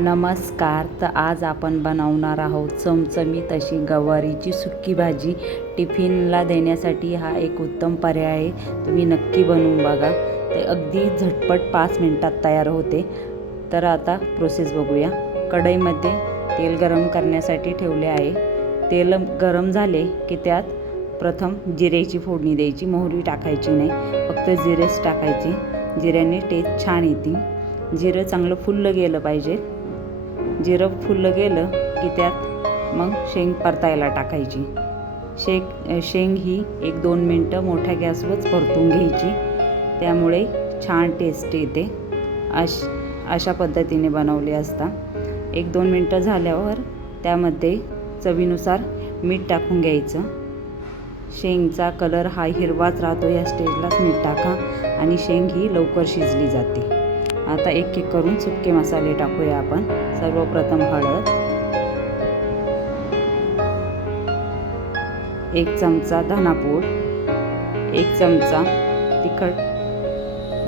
नमस्कार तर आज आपण बनवणार आहोत चमचमीत अशी गवारीची सुक्की भाजी. टिफिनला देण्यासाठी हा एक उत्तम पर्याय आहे. तुम्ही नक्की बनवून बघा. ते अगदी झटपट पाच मिनटात तयार होते. तर आता प्रोसेस बघूया. कढईमध्ये तेल गरम करण्यासाठी ठेवले आहे. तेल गरम झाले की त्यात प्रथम जिरेची फोडणी द्यायची. मोहरी टाकायची नाही. फक्त जिरेच टाकायची. जिऱ्याने टेस्ट छान येते जिरं चांगलं फुललं गेलं पाहिजे. जिरं फुललं गेलं की त्यात मग शेंग परतायला टाकायची. शेक शेंग ही एक दोन मिनटं मोठ्या गॅसवरच परतून घ्यायची. त्यामुळे छान टेस्ट येते. अश अशा पद्धतीने बनवले असता. एक दोन मिनटं झाल्यावर त्यामध्ये चवीनुसार मीठ टाकून घ्यायचं. शेंगचा कलर हा हिरवाच राहतो या स्टेजलाच मीठ टाका आणि शेंग ही लवकर शिजली जाते. आता एक एक करून सुके मसाले टाकूया आपण. सर्वप्रथम हळद. एक चमचा धनापूड. एक चमचा तिखट.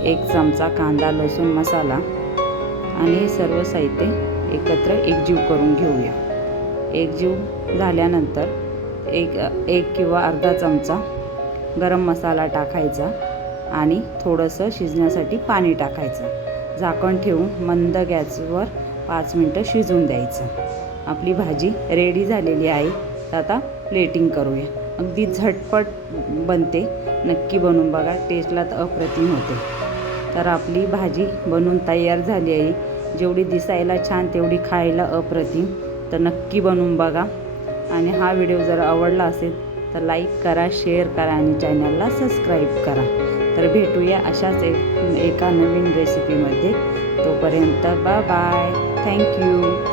एक चमचा कांदा लसूण मसाला. आणि हे सर्व साहित्य एकत्र एकजीव करून घेऊया. एकजीव झाल्यानंतर एक एक किंवा अर्धा चमचा गरम मसाला टाकायचा आणि थोडंसं शिजण्यासाठी पाणी टाकायचं. झाकण ठेवून मंद गॅसवर पाच मिनटं शिजवून द्यायचं. आपली भाजी रेडी झालेली आहे. तर आता प्लेटिंग करूया. अगदी झटपट बनते. नक्की बनवून बघा टेस्टला तर अप्रतिम होते. तर आपली भाजी बनवून तयार झाली आहे. जेवढी दिसायला छान तेवढी खायला अप्रतिम. तर नक्की बनवून बघा. आणि हा व्हिडिओ जर आवडला असेल तर लाईक करा शेअर करा आणि चॅनलला सबस्क्राईब करा. तर भेटूया अशाच एक एका नवीन रेसिपीमध्ये तोपर्यंत बाय बाय थँक्यू